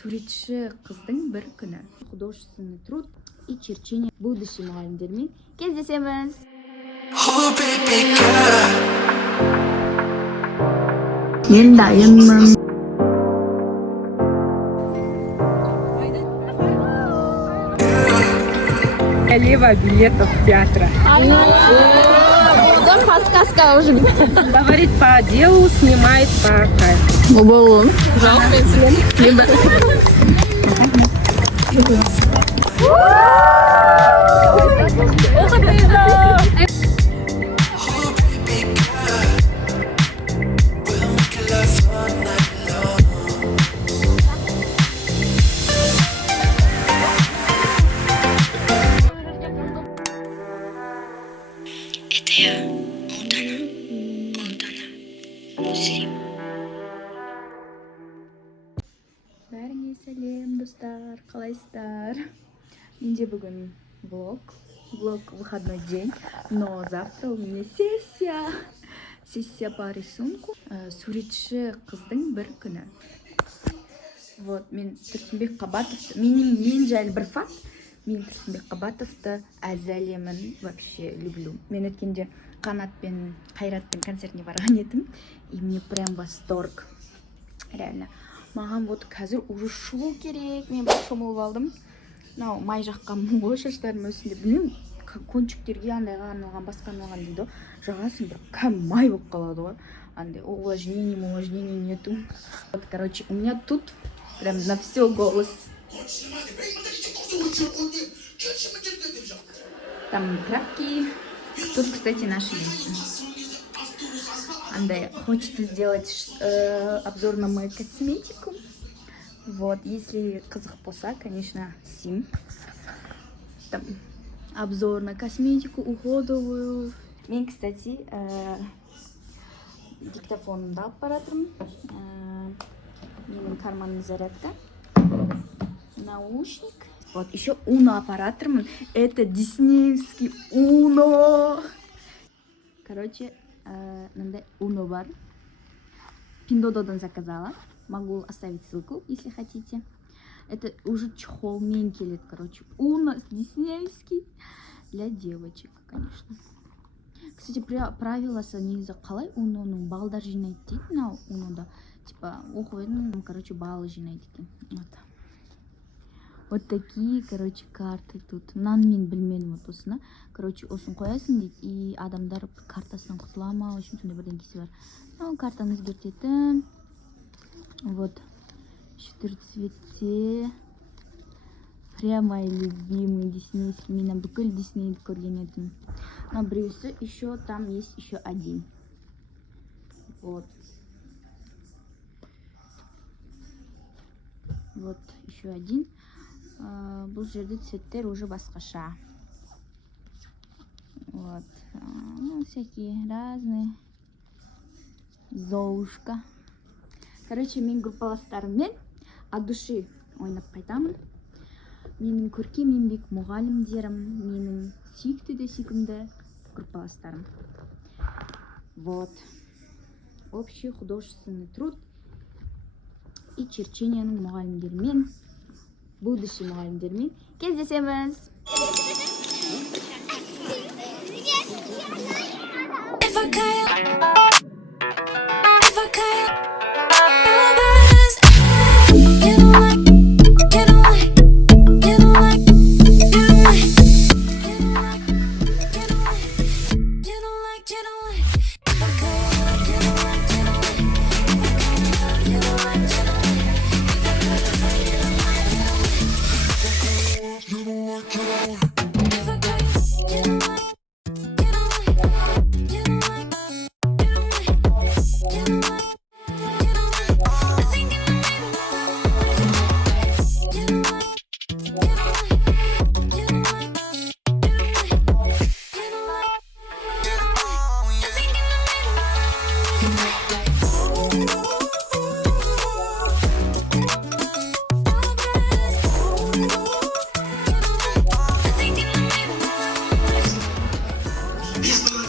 суретші қыздың бір күні. Художественный труд и черчение будущий мұғалімдермен кездесеміз. Мен дайынмын. Королева билетов театра. Подсказка уже. Говорит по делу, снимает по кайфу. Баллон. Жалко, либо... Бәріңе сәлем, достар, қалайсыздар? Менде бүгін влог выходной день, но завтра у меня сессия по рисунку. Суретші қыздың бір күні. Вот, мен Тұрсынбек Қабатовты, мен жайлы бір факт, мен Тұрсынбек Қабатовты әзәлемін, вообще люблю. Мен өткенде Қанат пен Қайраттың концертіне барған едім, и мне прям восторг, реально. Маған вот қазір уже шоу керек, мен бір шомылып алдым. Мынау май жаққан ғой шаштарым өсінде, білмеймін, кончиктерге андайға арналған, басқа арналған дейді. Жағасын бір кәм май болып қалады ғой. Андай увлажнение нету. Вот, короче, у меня тут прям на все голос. Там тряпки. Тут, кстати, наши вещи. Андай, хочется сделать обзор на мою косметику. Вот, если қызық болса, конечно, Сим. Там обзор на косметику уходовую. Мен, кстати, диктофонымды алып баратырмын. Менің карманный зарядка. Наушник. Вот, еще Уно аппаратырмын. Это диснеевский Уно. Короче, нандай Уно бар. Пиндододан заказала. Могу оставить ссылку, если хотите. Это уже чехолмен келет, короче. Уно диснеевский. Для девочек, конечно. Кстати, правиласы негізі қалай Уноның балдар жинайды дейді, мынау Унода. Типа, оқуын, короче, баллы жинайды екен. Вот такие, короче, карты тут. Мынаны мен білмедім вот осыны. Короче, осын қоясың дейді, и адамдар картасынан құтыла ма, очень сондай бірдеңкесі бар. Ну, картаны өзгертетін. Вот. 4 цветте. Прям мои любимые диснейские. Мен бүкіл Диснейді көрген едім. Но Брюсы еще там есть еще один. Вот. Вот еще один. Бұл жерде цветтер уже басқаша. Вот. Ну, всякие разные. Золушка. Короче, мен группаластарыммен от души ойнап қайтамын. Менің көркем еңбек мұғалімдерім, менің сүйікті де сүйкімді группаластарым. Вот. Общий художественный труд и черчениенің мұғалімдермен, будущий мұғалімдермен кездесеміз.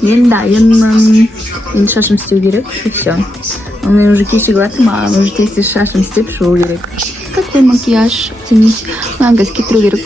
Мен дайынмын. Мен шашым істеу керек, и все. Мен уже кешігіп жатырмын, маған уже тез шашым істеп шығу керек. Какой макияж? Ценись. Магаз кетіру керек.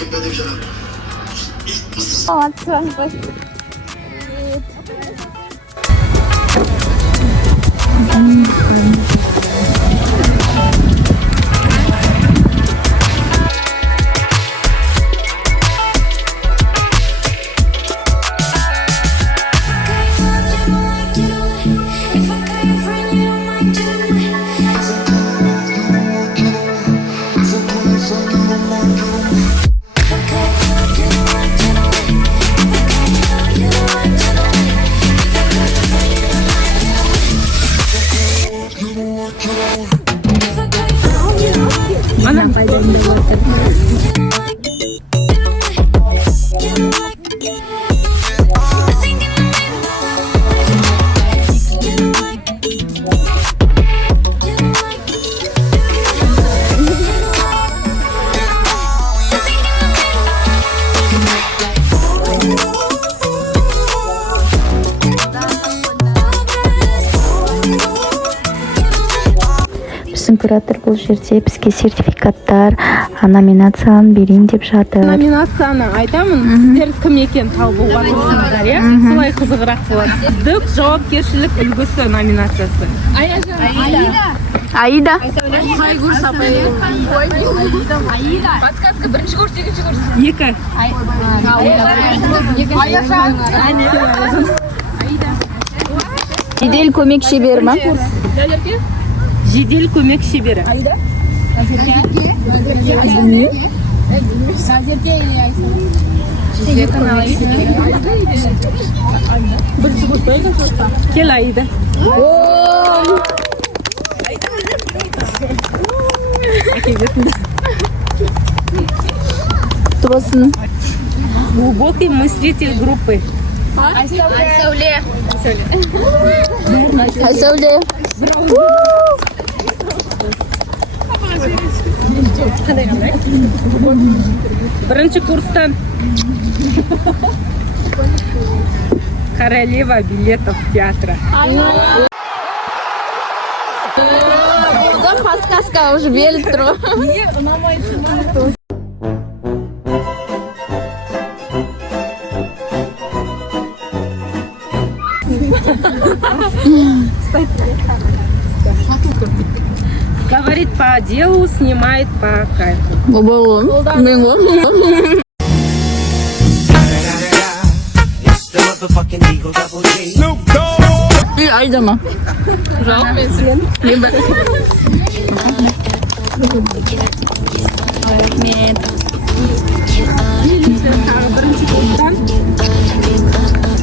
Куратор бұл жерде бізге сертификаттар, номинацияны берейін деп жатыр. Номинацияны айтамын, сіздер кім екен табуға тұрсыңдар, иә? Солай қызығырақ болады. Үздік жауапкершілік үлгісі номинациясы. Аида. Хайгур Сапай. Аида. Подсказка бірінші курс, екінші курс. Екі. Жедел көмек шебері ма? Жедел көмек шебері. Кел, Аида. Тосын. Глубокий мыслитель группы. Айсауле. Айсауле. Бірінші курстан. Королева билетов театра. Подсказка уже беріліп тұр. Говорит по делу, снимает по кайфу. Айда ма?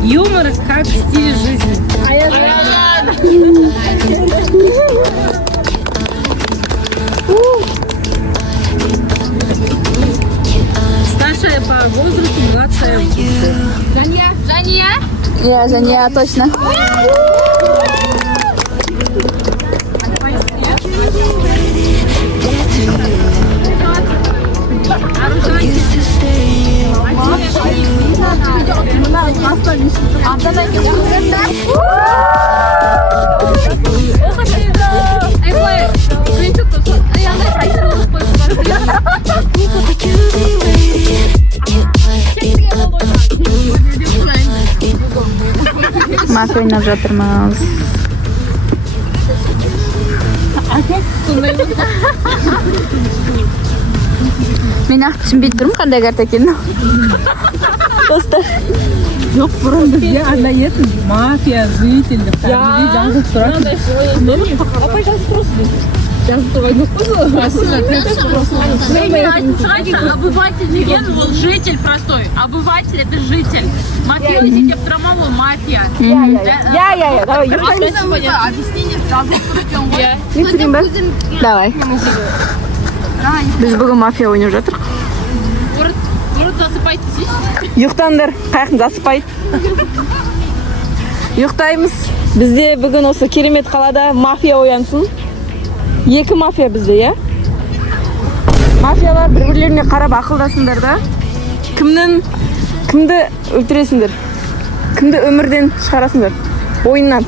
Юмор как стиль жизни. Старшая по возрасту, младшая. Жания? Я, Жания, точно. Мафия ойнап жатырмыз. Мен ақ түсінбей тұрмын қандай карта екенін. Достар. Жоқ, бұрын бізге андай етін мафия, житель деп жазып тұрады. Апай жазып тұрасыз. Жазып тұрған жоқ қой. Обыватель деген ол житель простой. Обыватель это житель. Мафиози деп тұрама ол мафия. Я. Давай, Объяснение жазып тұр екен ғой. мен түсірейін ба? Давай. Біз бүгін мафия ойнап жатырық. Город засыпайды десейші. Ұйықтаңдар, қаяқтың засыпайды. Ұйықтаймыз. Бізде бүгін осы керемет қалада мафия оянсын. Екі мафия бізде, я? Мафиялар бір-бірлеріне қарап ақылдасыңдар да. Кімді өлтіресіңдер? Кімді өмірден шығарасыңдар? Ойыннан.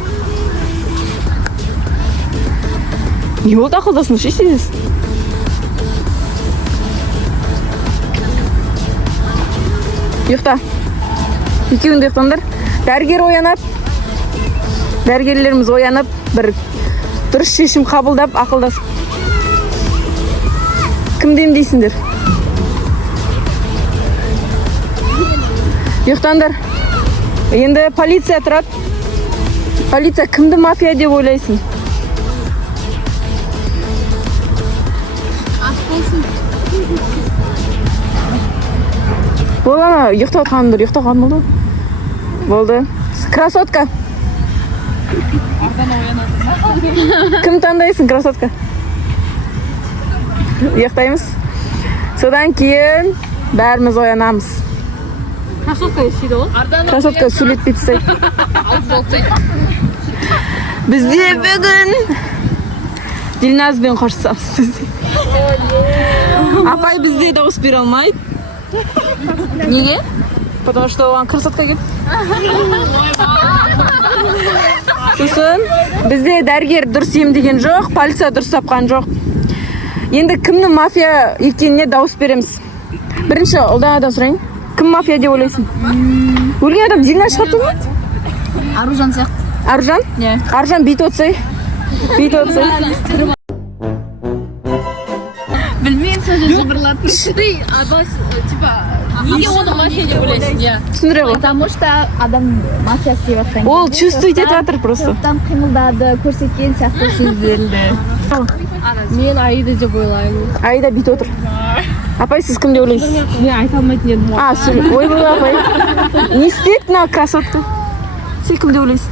Не болды ақылдасың, шешесіз? Ұйықта. Екеуінде ұйықтаңдар. Дәрігер оянып. Дәрігерлеріміз оянып, бір дұрыс шешім қабылдап, ақылдасып. Кімді емдейсіңдер? Ұйықтаңдар. Енді полиция тұрады. Полиция кімді мафия деп ойлайсың? Болды ана, ұйықтап қалыңдар, ұйықтап қалың болды. Болды. Красотка. Кім таңдайсың, красотка? Ұйықтаймыз. Содан кейін бәріміз оянамыз. Красотка естиді ғой. Красотка сөйлетпей тастайды. Бізде бүгін Дилназбен қоштасамыз. Апай бізде дауыс бере алмайды. Неге? Потому что оған красотка келді. Сосын бізде дәрігер дұрыс емдеген жоқ, полиция дұрыс тапқан жоқ. Енді кімнің мафия екеніне дауыс береміз. Бірінші ұлданадан сұрайын. Кім мафия деп ойлайсың? Өлген адам Дилна шығарды ма? Аружан сияқты. Аружан? Аружан бейт отсай. Бейт отсай. Білмеймін сөзі жыбырлатып. Ты, типа, неге оны мафия деп ойлайсың? Иә. Түсіндіре ғой. Потому что адам мафия істеп жатқан. Ол чувствует етіп жатыр просто. Там қимылдады, көрсеткен сияқты сездірілді. Мен Аида деп ойлаймын. Аида бейт отыр. Апай, сіз кім деп ойлайсыз? Мен айта алмайтын едім. Ойбай апай. Не істеді мына красотка? Сен кім деп ойлайсың?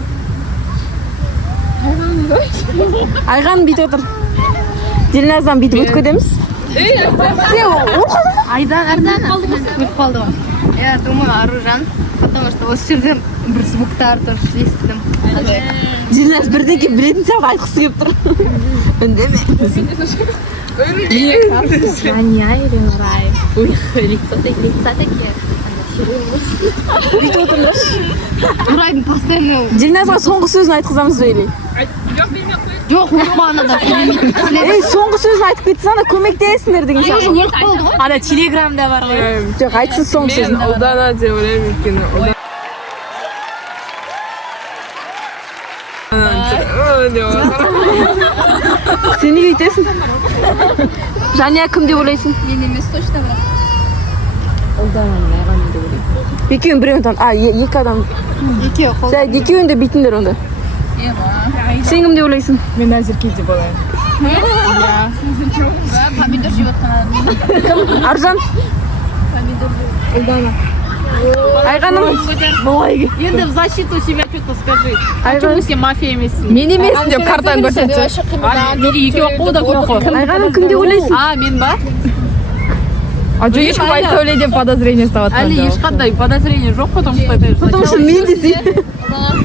Айған бейт отыр. Дилназдан бүйтіп өткөдеміз. Ардан өліп қалды ғой. Я думаю, Аружан, потому что осы жерден бір звуктар тоже естідім. Дилназ бірдеңке білетін сияқты айтқысы келіп тұр. Үндеме. Жаня или Нұрай? Лица такие. Бүйтіп отырыңдаршы. Нұрайдың постоянно... Дилназға соңғы сөзін айтқызамыз ба или? Жоқ, ұлықпағына да. Соңғы сөзін айтып кетсін, ана көмектесіңдер деген сияқты. Өліп болды ғой. Ана телеграмда бар ғой. Жоқ, айтсын соңғы сөзін. Мен Ұлдана деп ойлаймын өйткені. Сен неге өйтесің? Жаня кім деп ойлайсың? Мен емес, точно бірақ. Екеуін біреуін тан. Екі адам. Екеу қол. Екеуін де бүйтіңдер онда. Сен кім деп ойлайсың? Мен Назерке деп ойлаймын. Помидор жеп жатқан. Аржан? Ұлдана. Айғаным? Енді в защиту себя что-то скажи. Айған? Почему сен мафия емессің? Мен емеспін деп картаны көрсетші. Неге екеуі қолда қоқы? Айғаным кім деп ойлайсың? Мен ба? А жоқ ешкім айтса өлей деп подозрение ұстап жатқан Әлі ешқандай подозрение жоқ, потому что это... Потому что мен десей.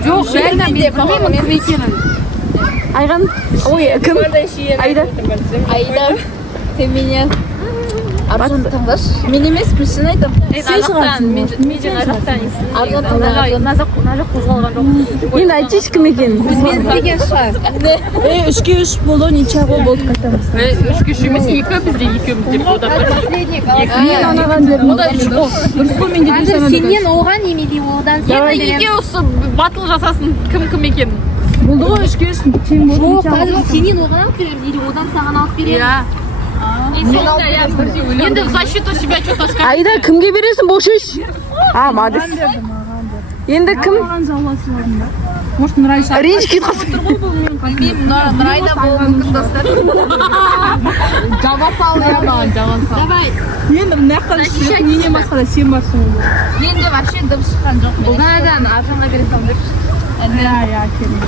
Жоқ, реально мен білмеймін кім екенін. Айған? Ой, кім? Айда? Айда, ты меня... Аружан тыңдаш. Мен емеспін, шын айтам. Сен шығарсың. Мен жақтан естің. Аружан тыңдаш. Нәзік қозғалған жоқ. Енді айтшы кім екенін. Мен істеген шығар. 3-3 болды, ничего болды қайтамыз. 3-3 емес, 2 бізде екеуміз деп ода бір. Мен анаған бердім. Ода 3 қол. Қазір сенен оған немеде одан Енді екеуісі батыл жасасын кім екенін. Болды ғой 3-3 тең болды. Жоқ, қазір сенен оған алып береміз, или одан саған алып береміз. Енді в защиту себя что-то скажи. Айда кімге бересің бұл шеш? Молодец. Енді кім? Может, Нұрай шақырып. Ренжіп кетіп қалсын. Білмеймін, Нұрайда болуы мүмкін достар. Жаба сал, маған жаба сал. Давай. Енді мына жақтан істеп, менен басқа да сен барсың. Енді вообще дыбыс шыққан жоқ. Бұлданадан Аржанға бере салдыр. Иә, келin.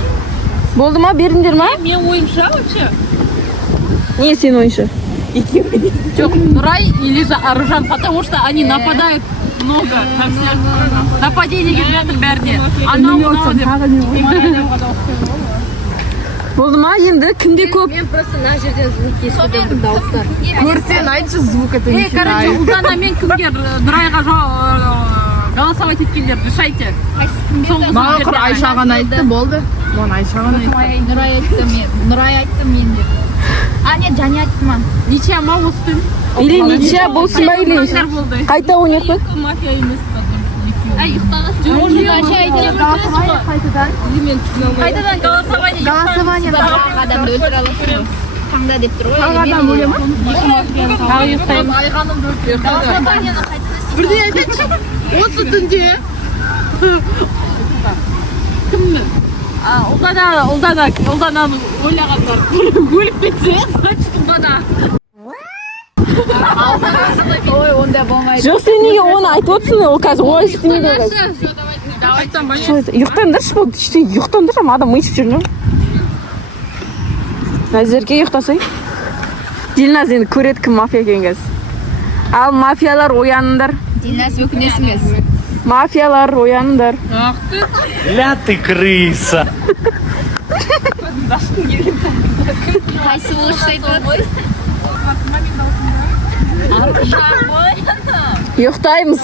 Болды ма? Бердіңдер ма? Мен ойымша вообще. Не сен ойыншы? Жоқ, Нұрай или же Аружан, потому что они нападают много на всех. Нападение келіп жатыр бәріне. Анау мынау деп. Болды ма? Енді кімде көп? Мен просто мына жерден звук естідім дауыстар. Көрсен, айтшы звук это не Короче, Ұлдана мен кімге Нұрайға голосовать еткендер, решайте. Маған құр Айша ғана айтты, болды. Маған Айша ғана айтты. Нұрай айтты мен деп. Нет, Жаня айтты ма? Ничья ма осы түн? Или ничья болсын ба или? болды. Қайта ойнап қой. Мафия емес. Қайтадан голосование адамды өлтіре аласың. Таңда деп тұр ғой. адам өле ма? Айғанымды өлтіріп Бірдей айтайыншы. Осы түнде кімні? ұлдана ойлағандар өліп кетсе значит ұлдана. Ой, онда болмайды. Жоқ, сен неге оны айтып отырсың? Ол қазір ой істемейді ол қазір. Ұйықтаңдаршы, бұл ештеңе ұйықтаңдар, адам миып жүрмін. Назерге ұйықтасай. Дилназ енді көреді кім мафия екенін қазір. Ал мафиялар ояныңдар. Дилназ өкінесіңіз. Мафиялар ояныңдар. Ля ты крыса. Қайсы ол ұштайды отсыз? Ұйықтаймыз.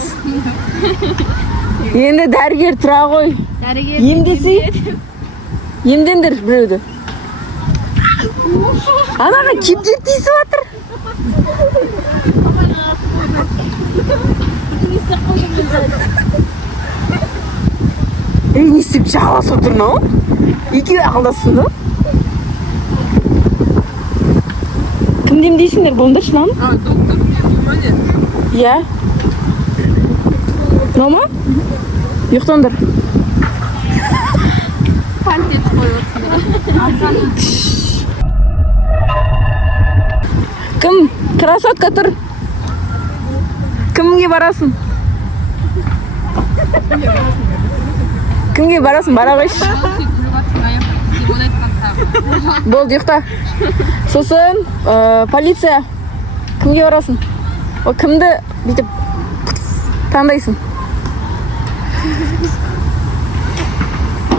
Енді дәрігер тұра ғой. Емдесей. Емдендір біреуді. Анаға кептер тиісіп жатыр. Не істеп жағаласып отыр мынау? Екеуі ақылдассын да? Кім демдейсіңдер? Болыңдаршы мынаны? Иә. Мынау ма? Ұйықтаңдар. Кім? Красотка тұр. Кімге барасың? Кімге барасың? Бара қойшы. Болды, ұйықта. Сосын полиция. Кімге барасың? О, кімді бүйтіп таңдайсың?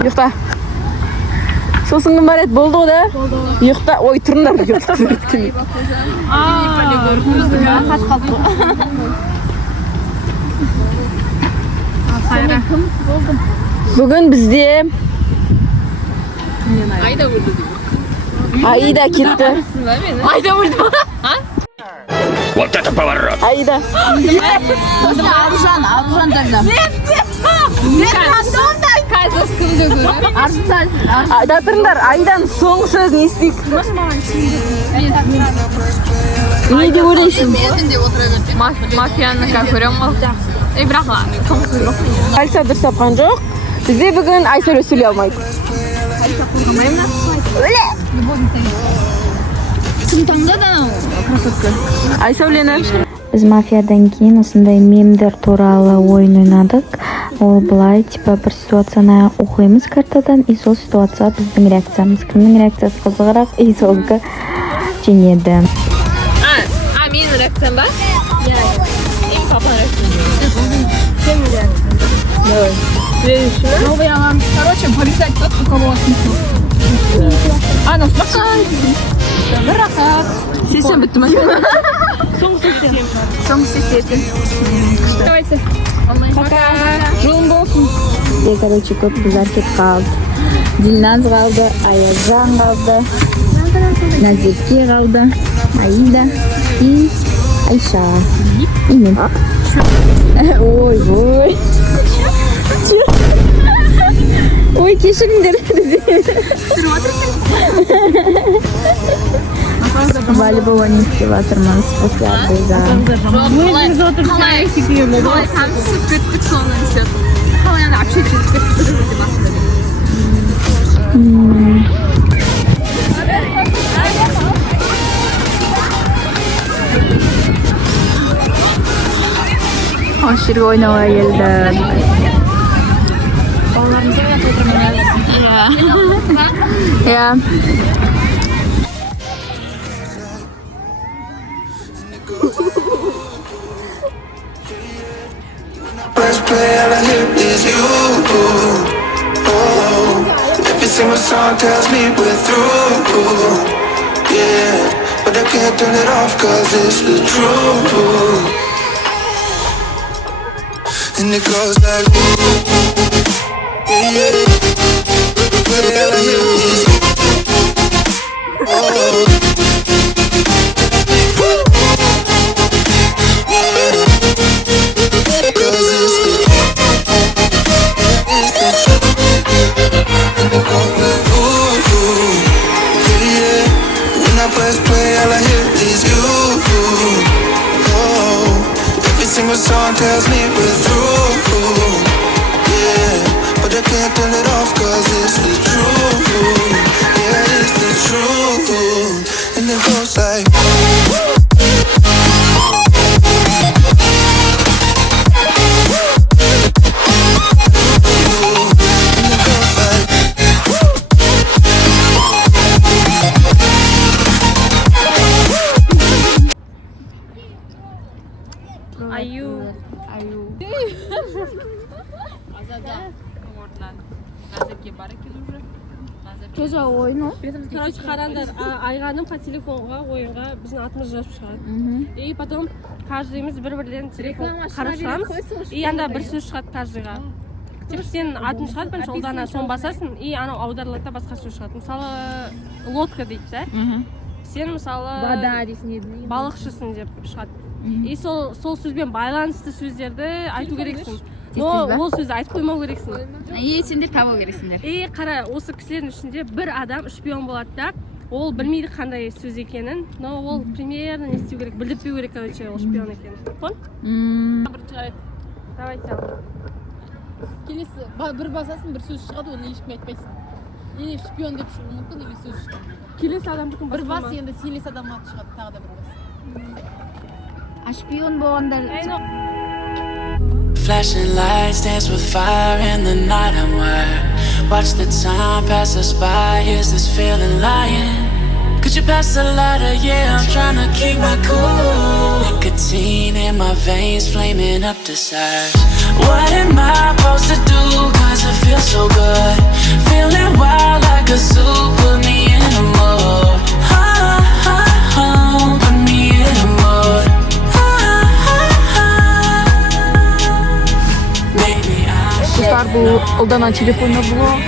Ұйықта. Сосын кім бар еді? Болды ғой да? Ұйықта. Ой, тұрыңдар. Бүгін бізде Аида кетті. Айда өлді ма? Вот это поворот. Аида. Аружан тогда. Айда тұрыңдар. Аиданың соңғы сөзін естейік. Не деп ойлайсың? Мафияны көрем ғой. Бірақ Айса дұрыс тапқан жоқ. Бізде бүгін Айса сөйлей алмайды. Кім таңдады анау красотка? Айса өлені. Біз мафиядан кейін осындай мемдер туралы ойын ойнадық. Ол былай, типа бір ситуацияны оқимыз картадан, и сол ситуация біздің реакциямыз. Кімнің реакциясы қызығырақ, и солғы жеңеді. Менің реакциям ба? Иә. Ең папаның реакциясы. Новый алам. Короче, порицать тот, у кого смысл. Ана, спокойно. Бір рахат. Сесен бітті ма? Соңғы сесетін. Давайте. Жолың болсын. Бізде, короче, көп қыздар кетіп қалды. Дилназ қалды, Аязжан қалды, Назерке қалды, Аида и Айша. И мен. Ой. Ой, кешіріңдер. Волейбол не істеп жатырмыз после обеда. Қалай танысып кеттік соны істеп. Қалай ана общать етіп кеттік деп басында. Осы жерге ойнауға келдік. Иә. Press play, all I hear is you. Oh, every single song tells me we're through. Yeah, but I can't turn it off 'cause it's the truth. And it goes like, yeah. Play, all I hear is you. Oh. Yeah. 'Cause it's the sing a song tells me we're through. Yeah, but I can't turn it off cause it's the truth. Yeah, it's the truth. And it goes like Тоже ойын ол. Короче, қараңдар, айғаным телефонға, ойынға біздің атымыз жазып шығады. И потом каждыйымыз бір-бірден телефон қарап шығамыз. И анда бір сөз шығады каждыйға. Типа сен атын шығады, бірінші олдана соны басасың, и анау аударылады да басқа сөз шығады. Мысалы, лодка дейді да. Сен мысалы балықшысың деп шығады. И сол сөзбен байланысты сөздерді айту керексің. Но ол сөзді айтып қоймау керексің. Сендер табу керексіңдер. И қара, осы кісілердің ішінде бір адам шпион болады да, ол білмейді қандай сөз екенін, но ол примерно не істеу керек, білдіртпеу керек, короче, ол шпион екенін. Пон? Бірінші қарайды. Давайте ал. Келесі, бір басасын, бір сөз шығады, оны ешкім айтпайсың. Или шпион деп шығуы мүмкін, или сөз шығады. Келесі адам бүкін Бір бас, енді селес адам аты шығады, тағы да бір бас. Шпион болғандар. flashing lights dance with fire in the night. I'm wired. Watch the time pass us by. Is this feeling lying? Could you pass the lighter? Yeah, I'm trying to keep my cool. Nicotine in my veins, flaming up desires. What am I supposed to do? Cause it feels so good. Feeling wild like a zoo. Put me in a mood. Put me in a mood. Kızlar bu Aldana telefonuna blok.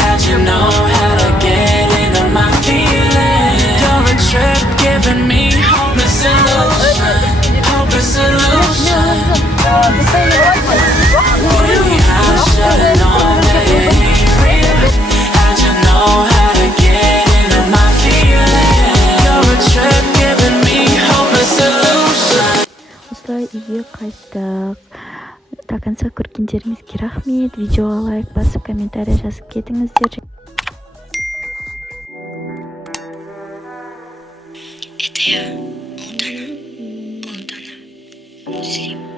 How'd you know how to get into my feelings? You're a trip giving me hopeless illusion. Hopeless illusion. Baby, I should've known that it ain't real. How'd you know how to get into my feelings? You're a trip giving me hopeless illusion. Осылай үйге қайттық. До конца көргендеріңізге рахмет. Видеоға лайк басып, комментарий жазып кетіңіздер. Это я, Алдана. Муслим.